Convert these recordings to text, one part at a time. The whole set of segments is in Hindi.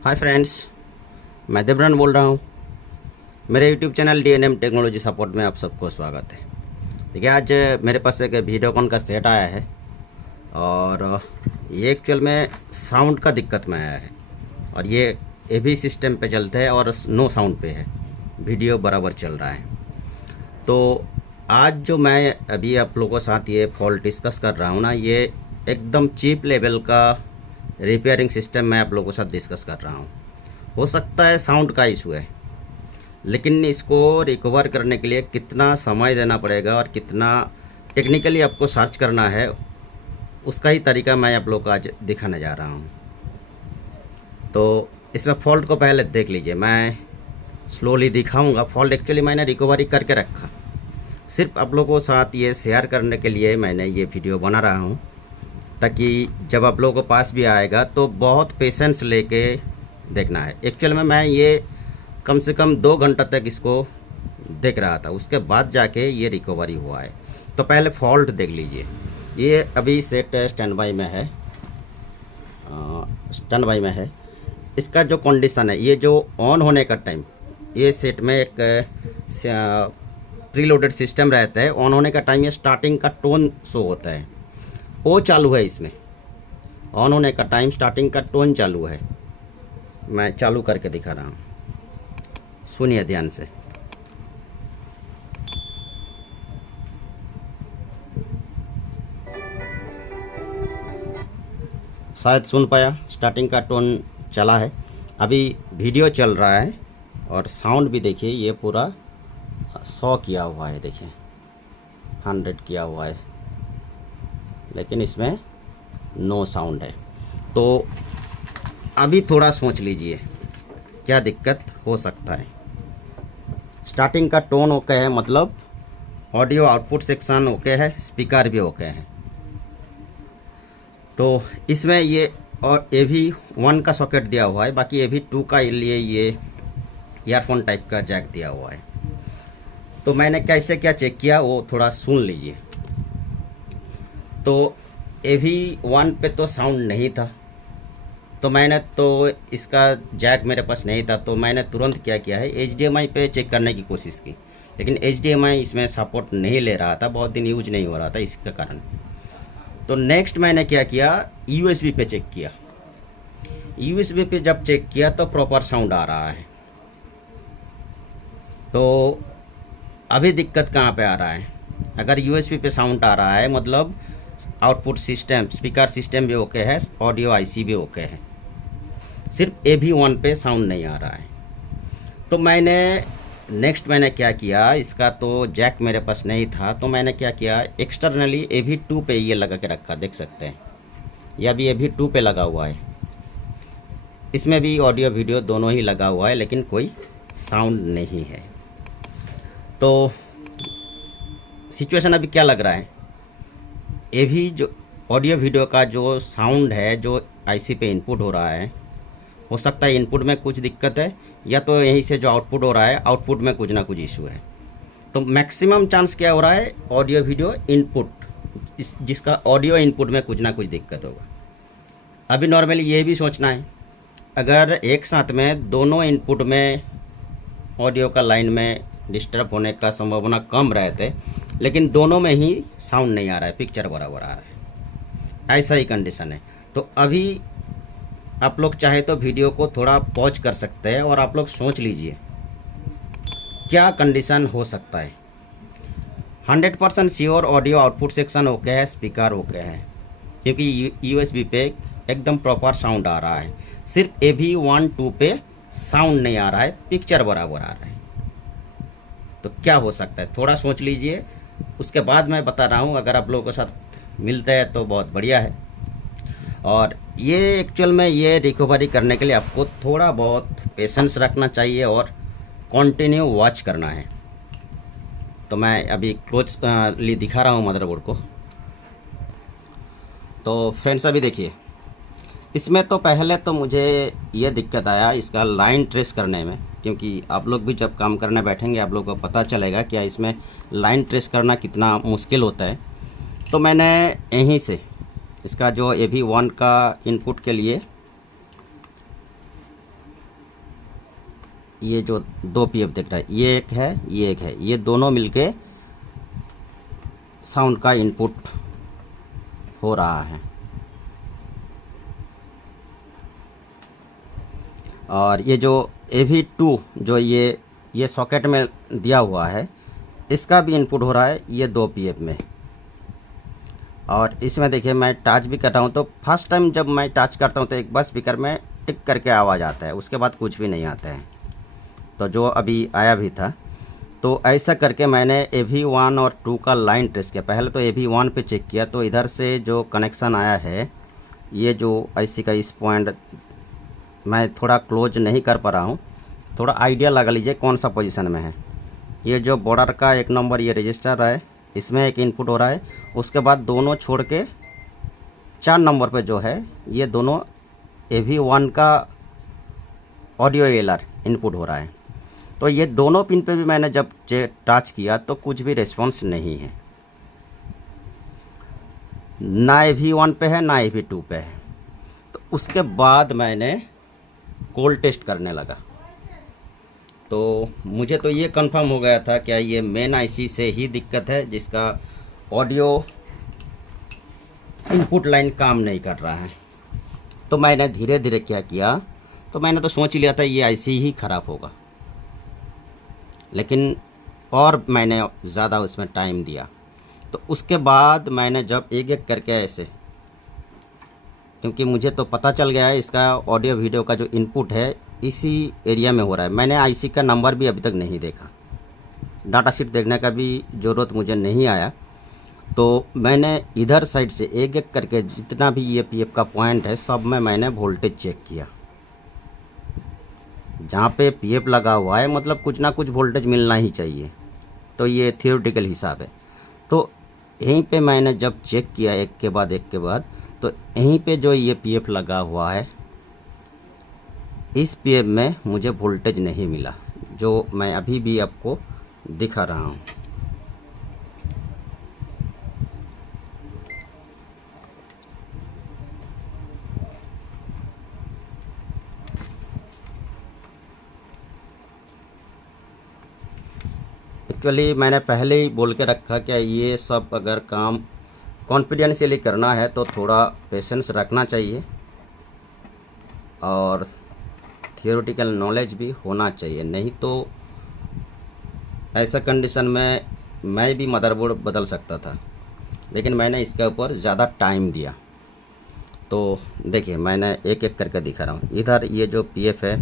हाय फ्रेंड्स, मैं देवरन बोल रहा हूँ। मेरे YouTube channel DNM technology support में आप सबको स्वागत है। देखिए, आज मेरे पास एक वीडियोकॉन का सेट आया है और ये एक्चुअल में साउंड का दिक्कत में आया है और ये AV सिस्टम पे चलते हैं और नो साउंड पे है, वीडियो बराबर चल रहा है। तो आज जो मैं अभी आप लोगों के साथ ये फॉल्ट डिस्कस कर रहा हूँ ना, ये एकदम चीप लेवल का रिपेयरिंग सिस्टम मैं आप लोगों के साथ डिस्कस कर रहा हूँ। हो सकता है साउंड का इशू है, लेकिन इसको रिकवर करने के लिए कितना समय देना पड़ेगा और कितना टेक्निकली आपको सर्च करना है, उसका ही तरीका मैं आप लोगों को आज दिखाने जा रहा हूँ। तो इसमें फॉल्ट को पहले देख लीजिए, मैं स्लोली दिखाऊंगा। फॉल्ट एक्चुअली मैंने रिकवरी करके रखा, सिर्फ आप लोगों के साथ ये शेयर करने के लिए मैंने ये वीडियो बना रहा हूँ, ताकि जब आप लोगों के पास भी आएगा तो बहुत पेशेंस लेके देखना है। एक्चुअल में मैं ये कम से कम 2 घंटा तक इसको देख रहा था, उसके बाद जाके ये रिकवरी हुआ है। तो पहले फॉल्ट देख लीजिए। ये अभी सेट स्टैंड बाई में है। इसका जो कंडीशन है, ये जो ऑन होने का टाइम, ये सेट में एक प्रीलोडेड सिस्टम रहता है। ऑन होने का टाइम ये स्टार्टिंग का टोन शो होता है, वो चालू है। इसमें ऑन होने का टाइम स्टार्टिंग का टोन चालू है। मैं चालू करके दिखा रहा हूँ, सुनिए ध्यान से। शायद सुन पाया, स्टार्टिंग का टोन चला है। अभी वीडियो चल रहा है और साउंड भी देखिए, ये पूरा 100 किया हुआ है, देखिए 100 किया हुआ है, लेकिन इसमें नो साउंड है। तो अभी थोड़ा सोच लीजिए क्या दिक्कत हो सकता है। स्टार्टिंग का टोन ओके है, मतलब ऑडियो आउटपुट सेक्शन ओके है, स्पीकर भी ओके है। तो इसमें ये और AV1 का सॉकेट दिया हुआ है, बाकी AV2 का लिए ये ईयरफोन टाइप का जैक दिया हुआ है। तो मैंने कैसे क्या चेक किया वो थोड़ा सुन लीजिए। तो AV1 पे तो साउंड नहीं था, तो मैंने तो इसका जैक मेरे पास नहीं था, तो मैंने तुरंत क्या किया है, HDMI पे चेक करने की कोशिश की, लेकिन HDMI इसमें सपोर्ट नहीं ले रहा था, बहुत दिन यूज नहीं हो रहा था इसके कारण। तो नेक्स्ट मैंने क्या किया, USB पे चेक किया। USB पे जब चेक किया तो प्रॉपर साउंड आ रहा है। तो अभी दिक्कत कहाँ पे आ रहा है, अगर USB पे साउंड आ रहा है मतलब आउटपुट सिस्टम, स्पीकर सिस्टम भी ओके है, ऑडियो IC भी ओके है, सिर्फ AV1 पे साउंड नहीं आ रहा है। तो मैंने क्या किया, इसका तो जैक मेरे पास नहीं था, तो मैंने क्या किया, एक्सटर्नली AV2 पे ये लगा के रखा, देख सकते हैं ये अभी AV2 पे लगा हुआ है। इसमें भी ऑडियो वीडियो दोनों ही लगा हुआ है, लेकिन कोई साउंड नहीं है। तो सिचुएशन अभी क्या लग रहा है, AV जो ऑडियो वीडियो का जो साउंड है, जो IC पे इनपुट हो रहा है, हो सकता है इनपुट में कुछ दिक्कत है, या तो यहीं से जो आउटपुट हो रहा है, आउटपुट में कुछ ना कुछ इशू है। तो मैक्सिमम चांस क्या हो रहा है, ऑडियो वीडियो इनपुट, जिसका ऑडियो इनपुट में कुछ ना कुछ दिक्कत होगा। अभी नॉर्मली ये भी सोचना है, अगर एक साथ में दोनों इनपुट में ऑडियो का लाइन में डिस्टर्ब होने का संभावना कम रहते, लेकिन दोनों में ही साउंड नहीं आ रहा है, पिक्चर बराबर आ रहा है, ऐसा ही कंडीशन है। तो अभी आप लोग चाहे तो वीडियो को थोड़ा पॉज कर सकते हैं और आप लोग सोच लीजिए क्या कंडीशन हो सकता है। 100% sure audio output section okay है, स्पीकर ओके है, क्योंकि USB पे एकदम प्रॉपर साउंड आ रहा है, सिर्फ AV1-2 पे साउंड नहीं आ रहा है, पिक्चर बराबर आ रहा है। तो क्या हो सकता है, थोड़ा सोच लीजिए, उसके बाद मैं बता रहा हूँ। अगर आप लोगों के साथ मिलता है तो बहुत बढ़िया है। और ये एक्चुअल में ये रिकवरी करने के लिए आपको थोड़ा बहुत पेशेंस रखना चाहिए और कंटिन्यू वॉच करना है। तो मैं अभी क्लोजली दिखा रहा हूँ मदरबोर्ड को। तो फ्रेंड्स अभी देखिए, इसमें तो पहले तो मुझे ये दिक्कत आया इसका लाइन ट्रेस करने में, क्योंकि आप लोग भी जब काम करने बैठेंगे आप लोगों को पता चलेगा कि इसमें लाइन ट्रेस करना कितना मुश्किल होता है। तो मैंने यहीं से इसका जो AV1 का इनपुट के लिए ये जो दो पीएफ दिख रहा है, ये एक है, ये एक है, ये दोनों मिलके साउंड का इनपुट हो रहा है। और ये जो AV2 जो ये सॉकेट में दिया हुआ है, इसका भी इनपुट हो रहा है ये दो पीएफ में। और इसमें देखिए मैं टच भी कर रहा हूँ, तो फर्स्ट टाइम जब मैं टच करता हूँ तो एक बार स्पीकर में टिक करके आवाज़ आता है, उसके बाद कुछ भी नहीं आता है। तो जो अभी आया भी था, तो ऐसा करके मैंने AV1 और 2 का लाइन ट्रेस किया। पहले तो AV1 पे चेक किया, तो इधर से जो कनेक्शन आया है, ये जो IC का इस पॉइंट मैं थोड़ा क्लोज नहीं कर पा रहा हूँ, थोड़ा आइडिया लगा लीजिए कौन सा पोजीशन में है। ये जो बॉर्डर का 1 नंबर ये रजिस्टर है, इसमें एक इनपुट हो रहा है। उसके बाद दोनों छोड़ के 4 नंबर पे जो है, ये दोनों AV1 का ऑडियो ALR इनपुट हो रहा है। तो ये दोनों पिन पे भी मैंने जब टच किया तो कुछ भी रिस्पॉन्स नहीं है, ना AV1 पे है ना AV2 पे है। तो उसके बाद मैंने कॉल टेस्ट करने लगा, तो मुझे तो ये कंफर्म हो गया था क्या ये मेन IC से ही दिक्कत है, जिसका ऑडियो इनपुट लाइन काम नहीं कर रहा है। तो मैंने धीरे धीरे क्या किया, तो मैंने तो सोच लिया था ये IC ही ख़राब होगा, लेकिन और मैंने ज़्यादा उसमें टाइम दिया। तो उसके बाद मैंने जब एक एक करके ऐसे, क्योंकि मुझे तो पता चल गया है इसका ऑडियो वीडियो का जो इनपुट है इसी एरिया में हो रहा है। मैंने IC का नंबर भी अभी तक नहीं देखा, डाटा शीट देखने का भी ज़रूरत मुझे नहीं आया। तो मैंने इधर साइड से एक एक करके जितना भी ये पीएफ का पॉइंट है, सब में मैंने वोल्टेज चेक किया। जहाँ पे पीएफ लगा हुआ है मतलब कुछ ना कुछ वोल्टेज मिलना ही चाहिए, तो ये थियोरेटिकल हिसाब है। तो यहीं पे मैंने जब चेक किया एक के बाद एक के बाद, तो यहीं पे जो ये पीएफ लगा हुआ है, इस पीएफ में मुझे वोल्टेज नहीं मिला, जो मैं अभी भी आपको दिखा रहा हूँ। एक्चुअली मैंने पहले ही बोल के रखा कि ये सब अगर काम कॉन्फिडेंशियली करना है तो थोड़ा पेशेंस रखना चाहिए और थियोरेटिकल नॉलेज भी होना चाहिए, नहीं तो ऐसा कंडीशन में मैं भी मदरबोर्ड बदल सकता था। लेकिन मैंने इसके ऊपर ज़्यादा टाइम दिया। तो देखिए मैं एक एक करके दिखा रहा हूँ। इधर ये जो पीएफ है,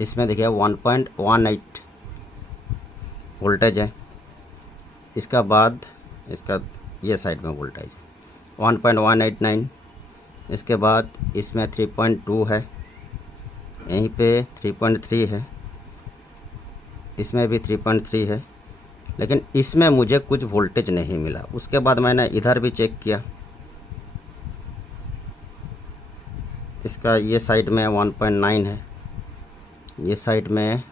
इसमें देखिए 1.18 वोल्टेज है। इसका बाद इसका ये साइड में वोल्टेज 1.189। इसके बाद इसमें 3.2 है, यहीं पे 3.3 है, इसमें भी 3.3 है, लेकिन इसमें मुझे कुछ वोल्टेज नहीं मिला। उसके बाद मैंने इधर भी चेक किया, इसका ये साइड में 1.9 है, ये साइड में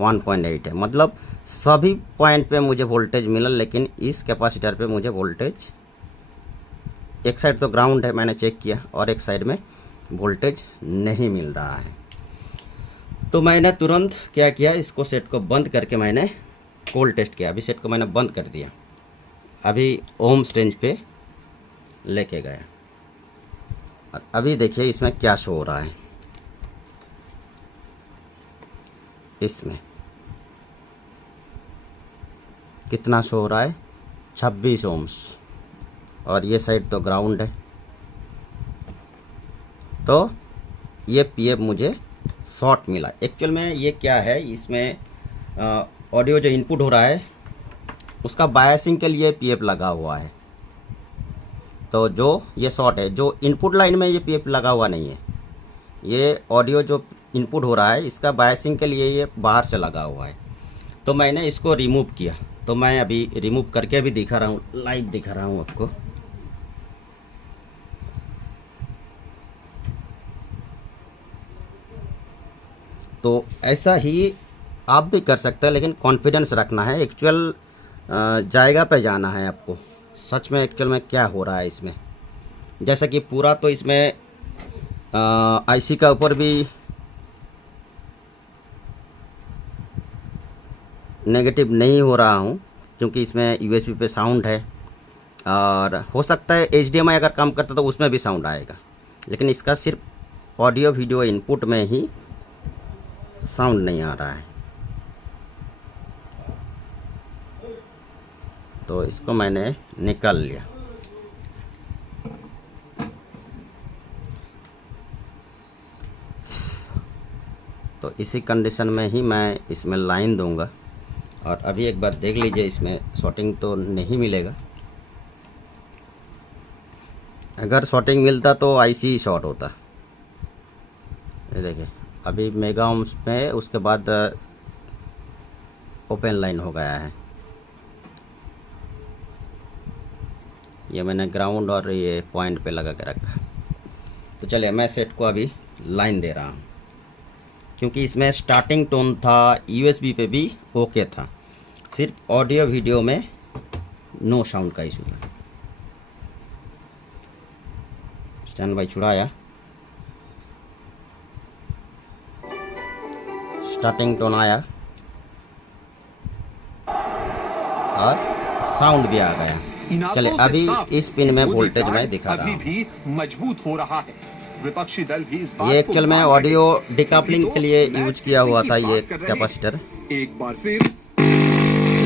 1.8 है। मतलब सभी पॉइंट पे मुझे वोल्टेज मिला, लेकिन इस कैपेसिटर पे मुझे वोल्टेज, एक साइड तो ग्राउंड है मैंने चेक किया, और एक साइड में वोल्टेज नहीं मिल रहा है। तो मैंने तुरंत क्या किया, इसको सेट को बंद करके मैंने कॉल टेस्ट किया। अभी सेट को मैंने बंद कर दिया, अभी ओम्स रेंज पे लेके गया। और अभी देखिए इसमें क्या शो हो रहा है। इसमें कितना शो हो रहा है, 26 ओम्स, और ये साइड तो ग्राउंड है। तो ये पीएफ मुझे शॉर्ट मिला। एक्चुअल में ये क्या है, इसमें ऑडियो जो इनपुट हो रहा है उसका बायसिंग के लिए पीएफ लगा हुआ है। तो जो ये शॉर्ट है, जो इनपुट लाइन में ये पीएफ लगा हुआ नहीं है। ये ऑडियो जो इनपुट हो रहा है इसका बायसिंग के लिए ये बाहर से लगा हुआ है। तो मैंने इसको रिमूव किया। तो मैं अभी रिमूव करके भी दिखा रहा हूँ, लाइव दिखा रहा हूँ आपको। तो ऐसा ही आप भी कर सकते हैं, लेकिन कॉन्फिडेंस रखना है। एक्चुअल जायगा पे जाना है आपको, सच में एक्चुअल में क्या हो रहा है इसमें। जैसा कि पूरा तो इसमें आईसी का ऊपर भी नेगेटिव नहीं हो रहा हूँ, क्योंकि इसमें USB पे साउंड है, और हो सकता है HDMI अगर काम करता तो उसमें भी साउंड आएगा, लेकिन इसका सिर्फ ऑडियो वीडियो इनपुट में ही साउंड नहीं आ रहा है। तो इसको मैंने निकाल लिया। तो इसी कंडीशन में ही मैं इसमें लाइन दूंगा। और अभी एक बार देख लीजिए, इसमें शॉर्टिंग तो नहीं मिलेगा। अगर शॉर्टिंग मिलता तो IC ही शॉर्ट होता। ये देखिए, अभी मेगा ओम्स में उसके बाद ओपन लाइन हो गया है। ये मैंने ग्राउंड और ये पॉइंट पे लगा के रखा। तो चलिए, मैं सेट को अभी लाइन दे रहा हूँ, क्योंकि इसमें स्टार्टिंग टोन था, USB पे भी ओके था, सिर्फ ऑडियो वीडियो में नो साउंड का इशू था। स्टैंड बाई छुड़ाया, स्टार्टिंग टोन आया और साउंड भी आ गया। चलिए, अभी इस पिन में वोल्टेज मैं दिखा रहा हूँ। भी मजबूत हो रहा है। विपक्षी दल भी इस ये एक्चुअल में ऑडियो डिकपलिंग के लिए यूज किया हुआ था ये कैपेसिटर। एक बार फिर ये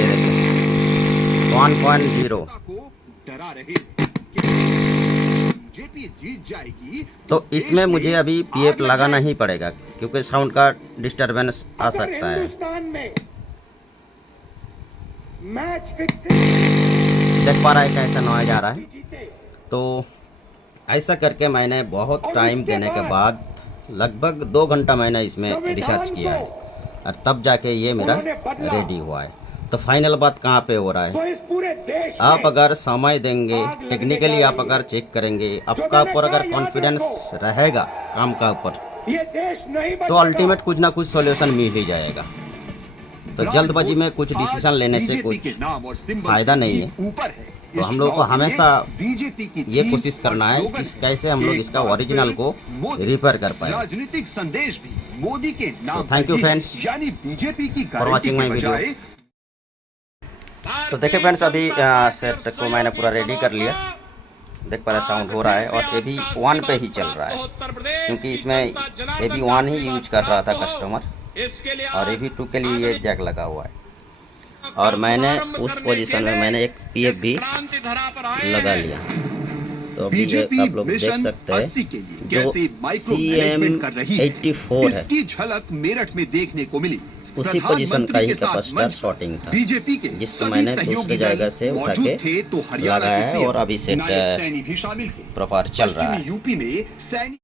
देखिए 1.0 डरा रहे बीजेपी जीत जाएगी। तो इसमें मुझे अभी PF लगाना ही पड़ेगा, क्योंकि साउंड का डिस्टरबेंस आ सकता है। देख पा रहा है कैसा नॉइज आ रहा है। तो ऐसा करके मैंने बहुत टाइम देने के बाद लगभग 2 घंटा मैंने इसमें रिसर्च किया है, और तब जाके ये मेरा रेडी हुआ है। तो फाइनल बात कहाँ पे हो रहा है, आप अगर समय देंगे, टेक्निकली आप अगर चेक करेंगे, आपका ऊपर अगर कॉन्फिडेंस रहेगा काम का ऊपर, तो अल्टीमेट कुछ ना कुछ सॉल्यूशन मिल ही जाएगा। तो जल्दबाजी में कुछ डिसीजन लेने से कुछ फायदा नहीं है। तो हम लोग को हमेशा ये कोशिश करना है कि कैसे हम लोग इसका ओरिजिनल को रिपेयर कर पाए। राजनीतिक संदेश भी मोदी के नाम। थैंक यू फ्रेंड्स यानी बीजेपी की फॉर वाचिंग माय वीडियो। तो देखिए फ्रेंड्स, अभी सेट को मैंने पूरा रेडी कर लिया। देख पा रहे साउंड हो रहा है, और AB1 पे ही चल रहा है, क्योंकि इसमें AB1 ही यूज कर रहा था कस्टमर, और AB2 के लिए ये जैक लगा हुआ है। और मैंने उस पोजीशन में मैंने एक PF भी लगा लिया। तो अभी ये आप लोग देख सकते हैं जो CM84 है, इसकी झलक मेरठ में देखने को मिली। उसी पोजीशन का ही कैपेसिटर शॉर्टिंग था, जिसको मैंने दूसरी जगह से उठा के लगाया है, और अभी सेट प्रॉपर चल रहा है।